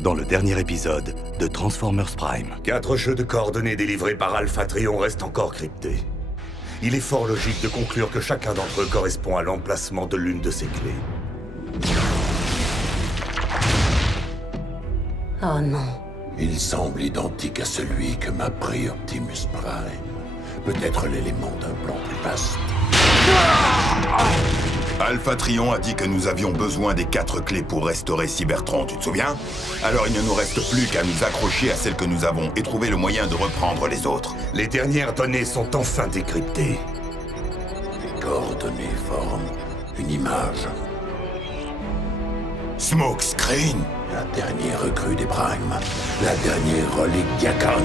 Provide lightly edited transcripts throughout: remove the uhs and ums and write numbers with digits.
dans le dernier épisode de Transformers Prime. 4 jeux de coordonnées délivrés par Alpha Trion restent encore cryptés. Il est fort logique de conclure que chacun d'entre eux correspond à l'emplacement de l'une de ces clés. Oh non. Il semble identique à celui que m'a pris Optimus Prime. Peut-être l'élément d'un plan plus vaste. Alpha Trion a dit que nous avions besoin des 4 clés pour restaurer Cybertron, tu te souviens? Alors il ne nous reste plus qu'à nous accrocher à celles que nous avons et trouver le moyen de reprendre les autres. Les dernières données sont enfin décryptées. Les coordonnées forment une image. Smokescreen! La dernière recrue des Primes. La dernière relique d'Yakon.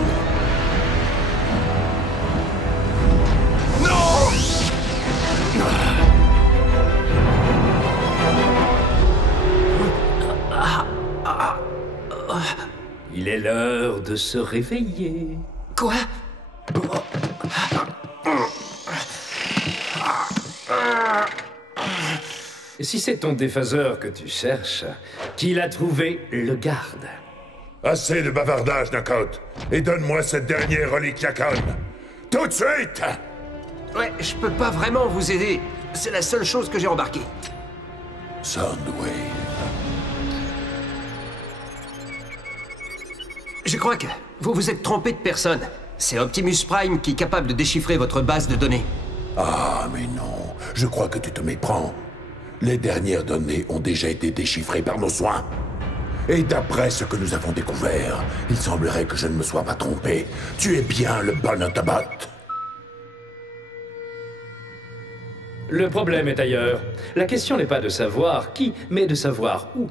Il est l'heure de se réveiller. Quoi? Et si c'est ton déphaseur que tu cherches, qui l'a trouvé, le garde. Assez de bavardage, Nakot. Et donne-moi cette dernière relique Yakon. Tout de suite! Ouais, je peux pas vraiment vous aider. C'est la seule chose que j'ai embarquée. Soundwave. Je crois que vous vous êtes trompé de personne. C'est Optimus Prime qui est capable de déchiffrer votre base de données. Ah, mais non. Je crois que tu te méprends. Les dernières données ont déjà été déchiffrées par nos soins. Et d'après ce que nous avons découvert, il semblerait que je ne me sois pas trompé. Tu es bien le bon Autobot. Le problème est ailleurs. La question n'est pas de savoir qui, mais de savoir où.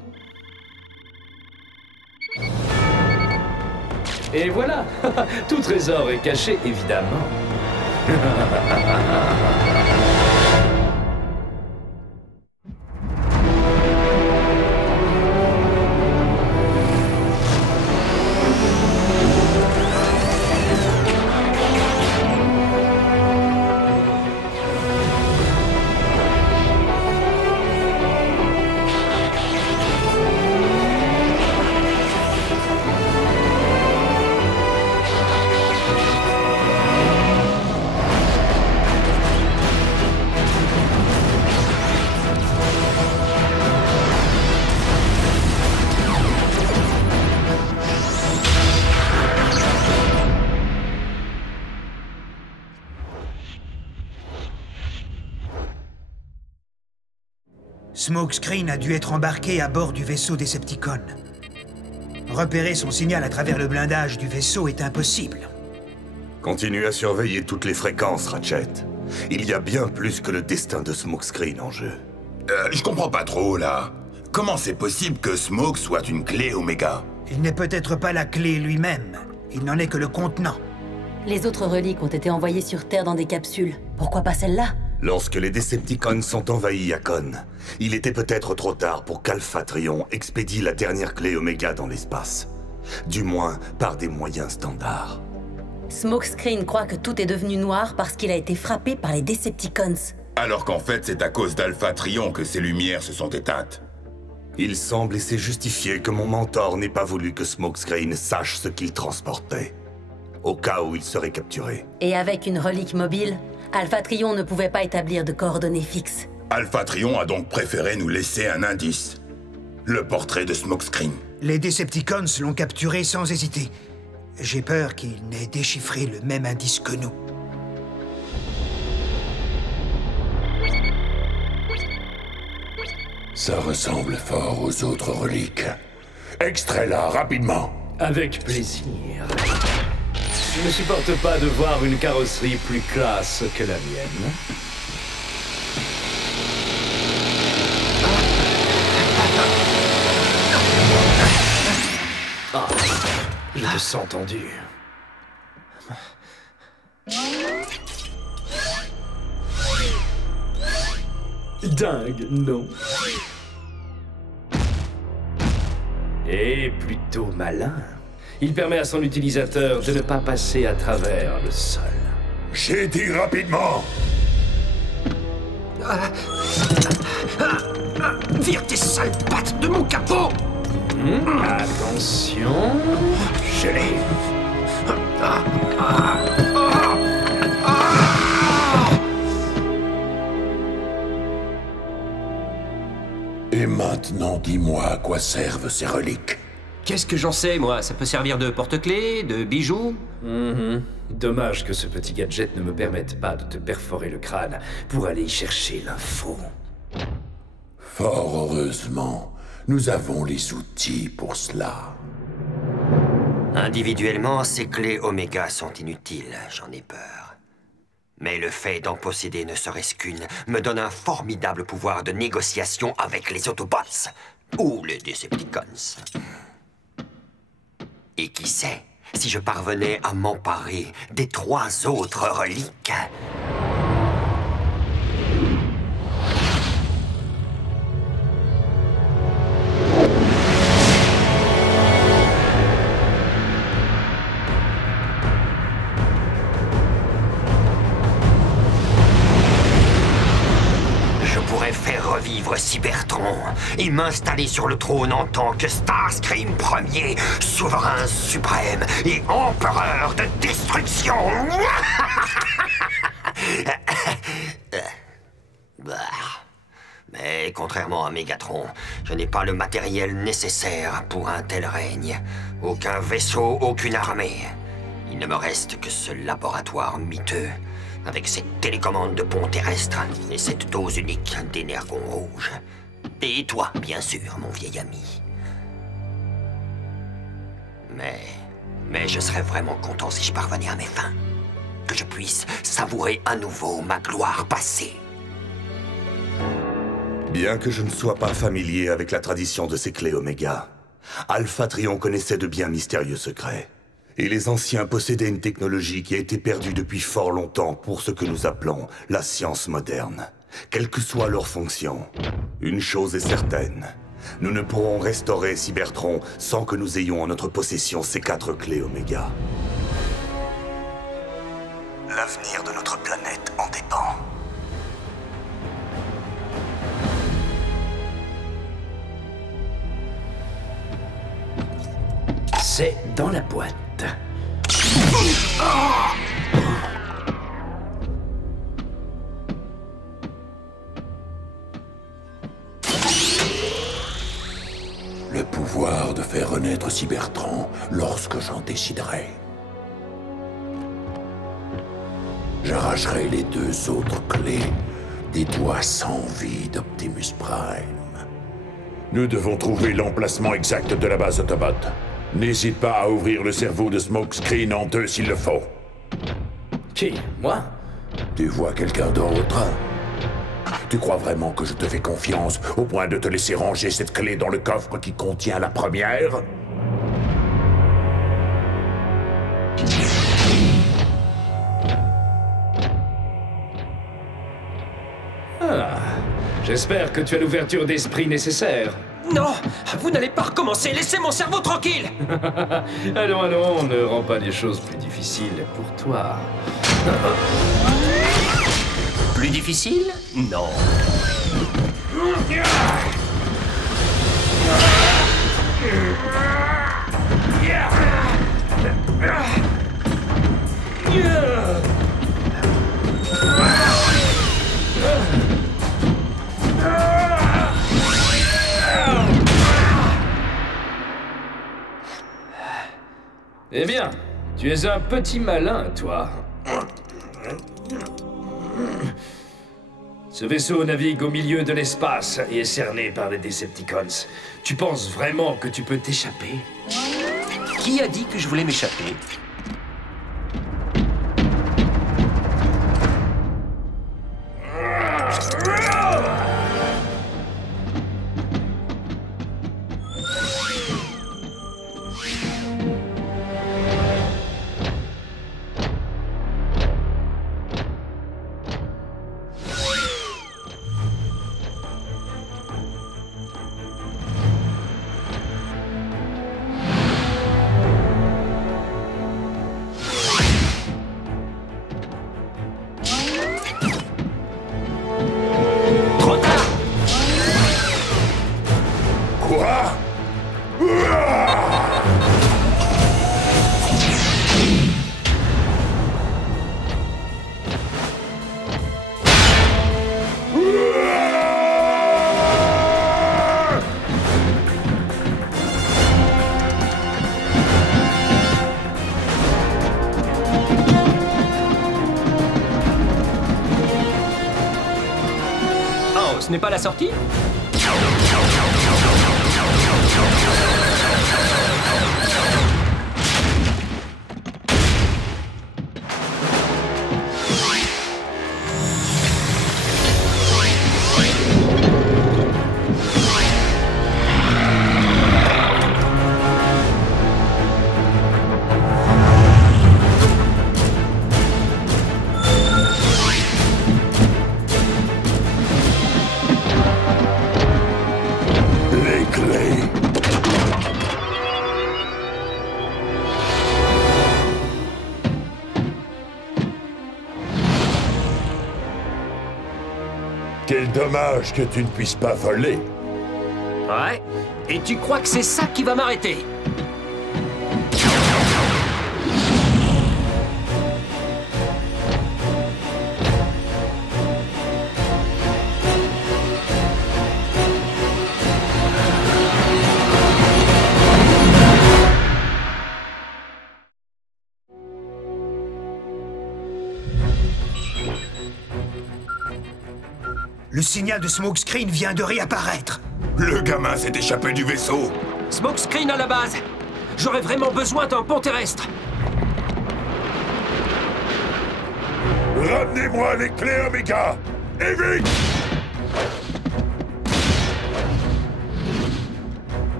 Et voilà, tout trésor est caché, évidemment. Smokescreen a dû être embarqué à bord du vaisseau Decepticon. Repérer son signal à travers le blindage du vaisseau est impossible. Continue à surveiller toutes les fréquences, Ratchet. Il y a bien plus que le destin de Smokescreen en jeu. Je comprends pas trop, là. Comment c'est possible que Smoke soit une clé Oméga? Il n'est peut-être pas la clé lui-même. Il n'en est que le contenant. Les autres reliques ont été envoyées sur Terre dans des capsules. Pourquoi pas celle-là? Lorsque les Decepticons sont envahis Yakon, il était peut-être trop tard pour qu'Alpha Trion expédie la dernière clé Oméga dans l'espace. Du moins, par des moyens standards. Smokescreen croit que tout est devenu noir parce qu'il a été frappé par les Decepticons. Alors qu'en fait, c'est à cause d'Alpha Trion que ces lumières se sont éteintes. Il semble essayer justifier que mon mentor n'ait pas voulu que Smokescreen sache ce qu'il transportait, au cas où il serait capturé. Et avec une relique mobile, Alpha Trion ne pouvait pas établir de coordonnées fixes. Alpha Trion a donc préféré nous laisser un indice. Le portrait de Smokescreen. Les Decepticons l'ont capturé sans hésiter. J'ai peur qu'il n'ait déchiffré le même indice que nous. Ça ressemble fort aux autres reliques. Extrais-la rapidement. Avec plaisir. Je ne supporte pas de voir une carrosserie plus classe que la mienne. Ah, je te sens tendu. Dingue, non? Et plutôt malin. Il permet à son utilisateur de ne pas passer à travers le sol. J'ai dit rapidement. Vire tes sales pattes de mon capot! Attention... Je l'ai. Et maintenant, dis-moi à quoi servent ces reliques. Qu'est-ce que j'en sais, moi? Ça peut servir de porte-clés, de bijoux? Dommage que ce petit gadget ne me permette pas de te perforer le crâne pour aller y chercher l'info. Fort heureusement, nous avons les outils pour cela. Individuellement, ces clés Oméga sont inutiles, j'en ai peur. Mais le fait d'en posséder ne serait-ce qu'une me donne un formidable pouvoir de négociation avec les Autobots ou les Decepticons. Et qui sait, si je parvenais à m'emparer des 3 autres reliques... revivre Cybertron et m'installer sur le trône en tant que Starscream Ier, souverain suprême et empereur de destruction. Mais contrairement à Megatron, je n'ai pas le matériel nécessaire pour un tel règne. Aucun vaisseau, aucune armée. Il ne me reste que ce laboratoire miteux, avec cette télécommande de pont terrestre et cette dose unique d'énergon rouge. Et toi, bien sûr, mon vieil ami. Mais je serais vraiment content si je parvenais à mes fins. Que je puisse savourer à nouveau ma gloire passée. Bien que je ne sois pas familier avec la tradition de ces clés Oméga, Alpha-Trion connaissait de bien mystérieux secrets. Et les anciens possédaient une technologie qui a été perdue depuis fort longtemps pour ce que nous appelons la science moderne. Quelle que soit leur fonction, une chose est certaine. Nous ne pourrons restaurer Cybertron sans que nous ayons en notre possession ces 4 clés Oméga. L'avenir de notre planète en dépend. C'est dans la boîte. Le pouvoir de faire renaître Cybertron lorsque j'en déciderai. J'arracherai les 2 autres clés des doigts sans vie d'Optimus Prime. Nous devons trouver l'emplacement exact de la base Autobot. N'hésite pas à ouvrir le cerveau de Smokescreen en 2 s'il le faut. Qui? Moi? Tu vois quelqu'un d'autre? Tu crois vraiment que je te fais confiance au point de te laisser ranger cette clé dans le coffre qui contient la première? Ah, j'espère que tu as l'ouverture d'esprit nécessaire. Non! Vous n'allez pas recommencer! Laissez mon cerveau tranquille! Allons, allons, on ne rend pas les choses plus difficiles pour toi. Plus difficile? Non. Eh bien, tu es un petit malin, toi. Ce vaisseau navigue au milieu de l'espace et est cerné par les Decepticons. Tu penses vraiment que tu peux t'échapper? Qui a dit que je voulais m'échapper? n'est pas la sortie? Quel dommage que tu ne puisses pas voler. Ouais. Et tu crois que c'est ça qui va m'arrêter? Le signal de Smokescreen vient de réapparaître. Le gamin s'est échappé du vaisseau. Smokescreen à la base. J'aurais vraiment besoin d'un pont terrestre. Ramenez-moi les clés Omega! Et vite!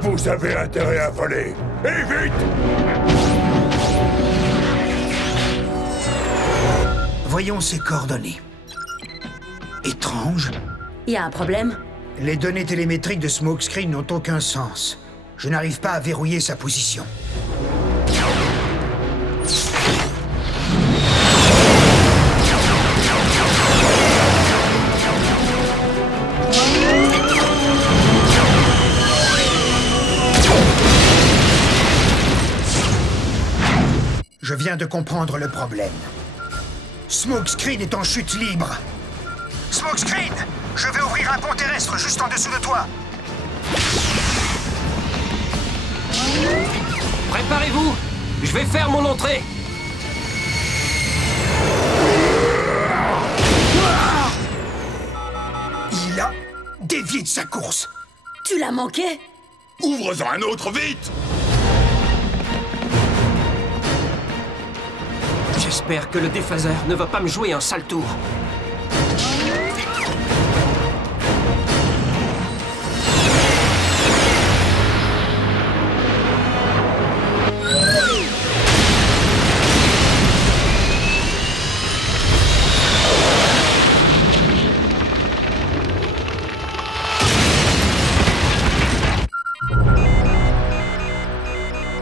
Vous avez intérêt à voler. Et vite! Voyons ces coordonnées. Étrange. Y a un problème? Les données télémétriques de Smokescreen n'ont aucun sens. Je n'arrive pas à verrouiller sa position. Je viens de comprendre le problème. Smokescreen est en chute libre. Smokescreen! Je vais ouvrir un pont terrestre juste en dessous de toi. Préparez-vous! Je vais faire mon entrée! Il a dévié de sa course. Tu l'as manqué? Ouvre-en un autre, vite! J'espère que le déphaseur ne va pas me jouer un sale tour.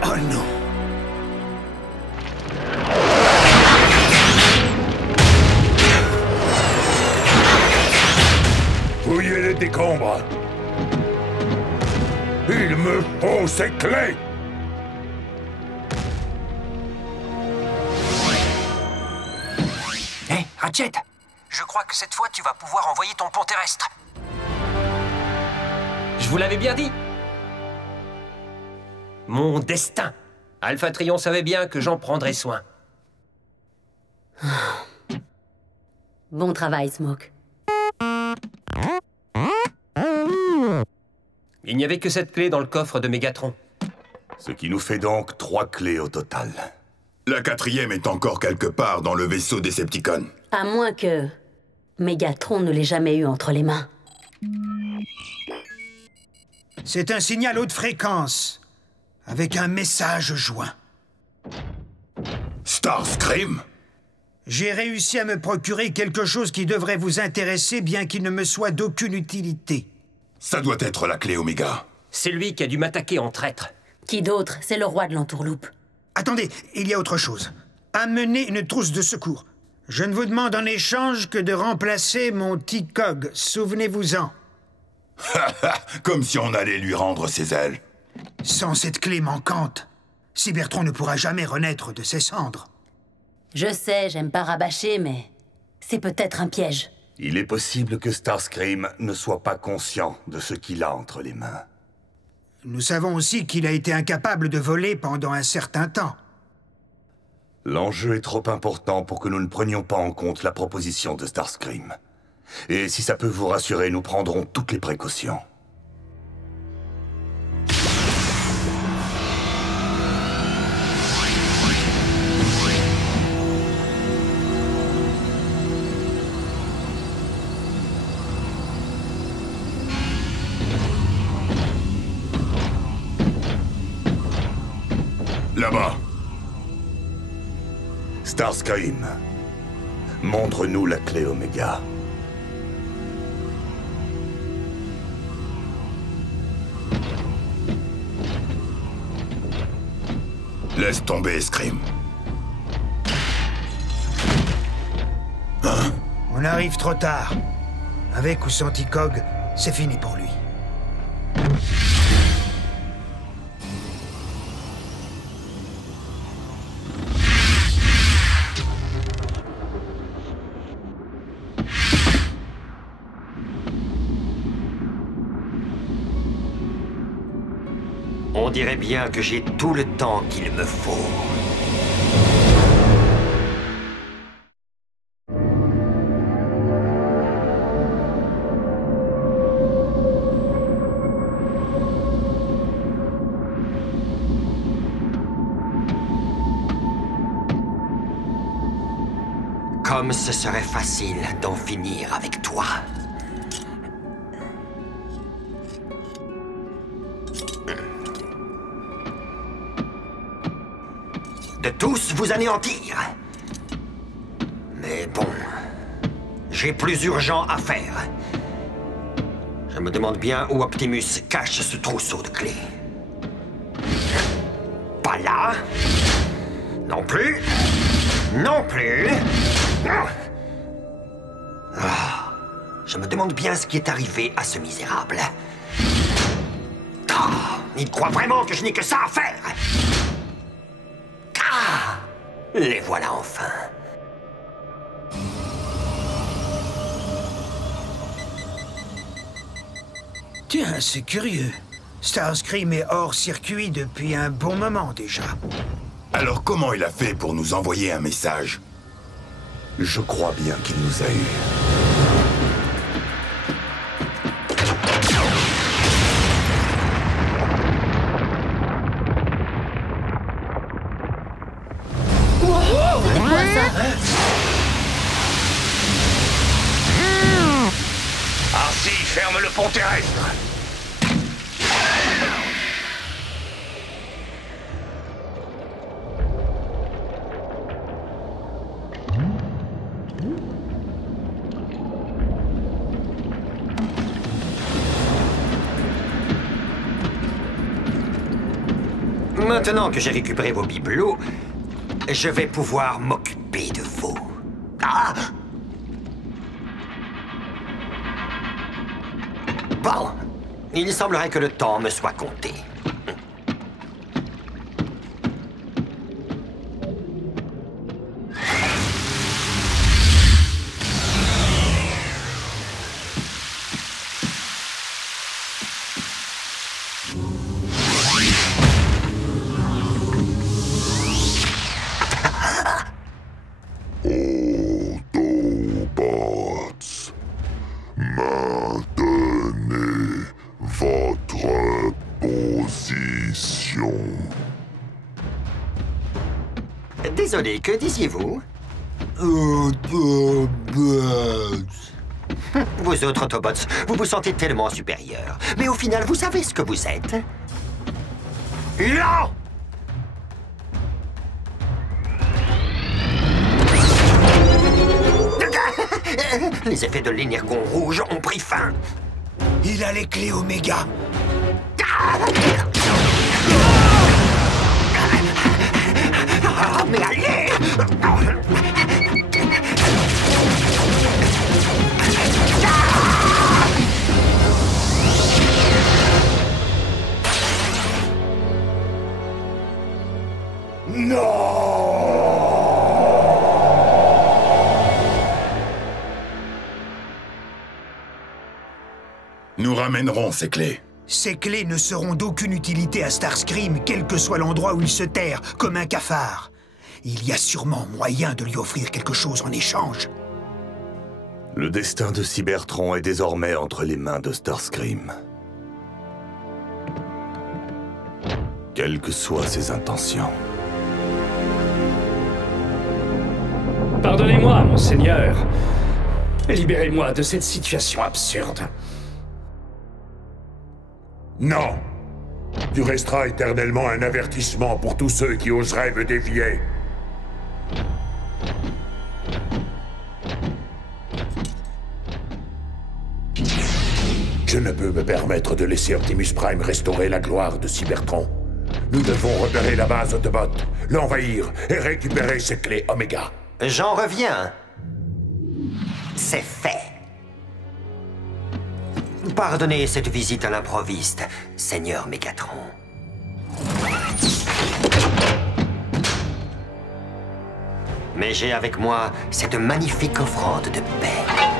Oh non. Fouillez les décombres. Il me faut ces clés. Hé, Ratchet! Je crois que cette fois, tu vas pouvoir envoyer ton pont terrestre. Je vous l'avais bien dit. Mon destin. Alpha Trion savait bien que j'en prendrais soin. Bon travail, Smoke. Il n'y avait que cette clé dans le coffre de Mégatron. Ce qui nous fait donc 3 clés au total. La 4e est encore quelque part dans le vaisseau Decepticon. À moins que Mégatron ne l'ait jamais eu entre les mains. C'est un signal haute fréquence, avec un message joint. Starscream? J'ai réussi à me procurer quelque chose qui devrait vous intéresser, bien qu'il ne me soit d'aucune utilité. Ça doit être la clé Omega. C'est lui qui a dû m'attaquer en traître. Qui d'autre? C'est le roi de l'entourloupe. Attendez, il y a autre chose. Amenez une trousse de secours. Je ne vous demande en échange que de remplacer mon T-Cog, souvenez-vous-en. Comme si on allait lui rendre ses ailes. Sans cette clé manquante, Cybertron ne pourra jamais renaître de ses cendres. Je sais, j'aime pas rabâcher, mais c'est peut-être un piège. Il est possible que Starscream ne soit pas conscient de ce qu'il a entre les mains. Nous savons aussi qu'il a été incapable de voler pendant un certain temps. L'enjeu est trop important pour que nous ne prenions pas en compte la proposition de Starscream. Et si ça peut vous rassurer, nous prendrons toutes les précautions. Là-bas. Starscream, montre-nous la clé Oméga. Laisse tomber, Scream. On arrive trop tard. Avec ou sans T-Cog, c'est fini pour lui. On dirait bien que j'ai tout le temps qu'il me faut. Comme ce serait facile d'en finir avec toi. De tous vous anéantir. Mais bon, j'ai plus urgent à faire. Je me demande bien où Optimus cache ce trousseau de clés. Pas là. Non plus. Non plus. Ah, je me demande bien ce qui est arrivé à ce misérable. Ah, il croit vraiment que je n'ai que ça à faire. Ah, les voilà enfin. Tiens, c'est curieux. Starscream est hors circuit depuis un bon moment déjà. Alors comment il a fait pour nous envoyer un message? Je crois bien qu'il nous a eus. Arcee, ferme le pont terrestre. Maintenant que j'ai récupéré vos bibelots, je vais pouvoir m'occuper de vous. Ah! Bon, il semblerait que le temps me soit compté. Autobots, maintenez votre position. Désolé, que disiez-vous? Autobots. Vous autres Autobots, vous vous sentez tellement supérieurs. Mais au final, vous savez ce que vous êtes? Lent! Les effets de l'énergon rouge ont pris fin. Il a les clés Oméga. Ah, mais allez! Nous ramènerons ces clés. Ces clés ne seront d'aucune utilité à Starscream, quel que soit l'endroit où il se terre, comme un cafard. Il y a sûrement moyen de lui offrir quelque chose en échange. Le destin de Cybertron est désormais entre les mains de Starscream. Quelles que soient ses intentions. Pardonnez-moi, monseigneur. Libérez-moi de cette situation absurde. Non! Tu resteras éternellement un avertissement pour tous ceux qui oseraient me dévier. Je ne peux me permettre de laisser Optimus Prime restaurer la gloire de Cybertron. Nous devons repérer la base Autobot, l'envahir et récupérer ses clés Omega. J'en reviens. C'est fait. Pardonnez cette visite à l'improviste, Seigneur Megatron. Mais j'ai avec moi cette magnifique offrande de paix.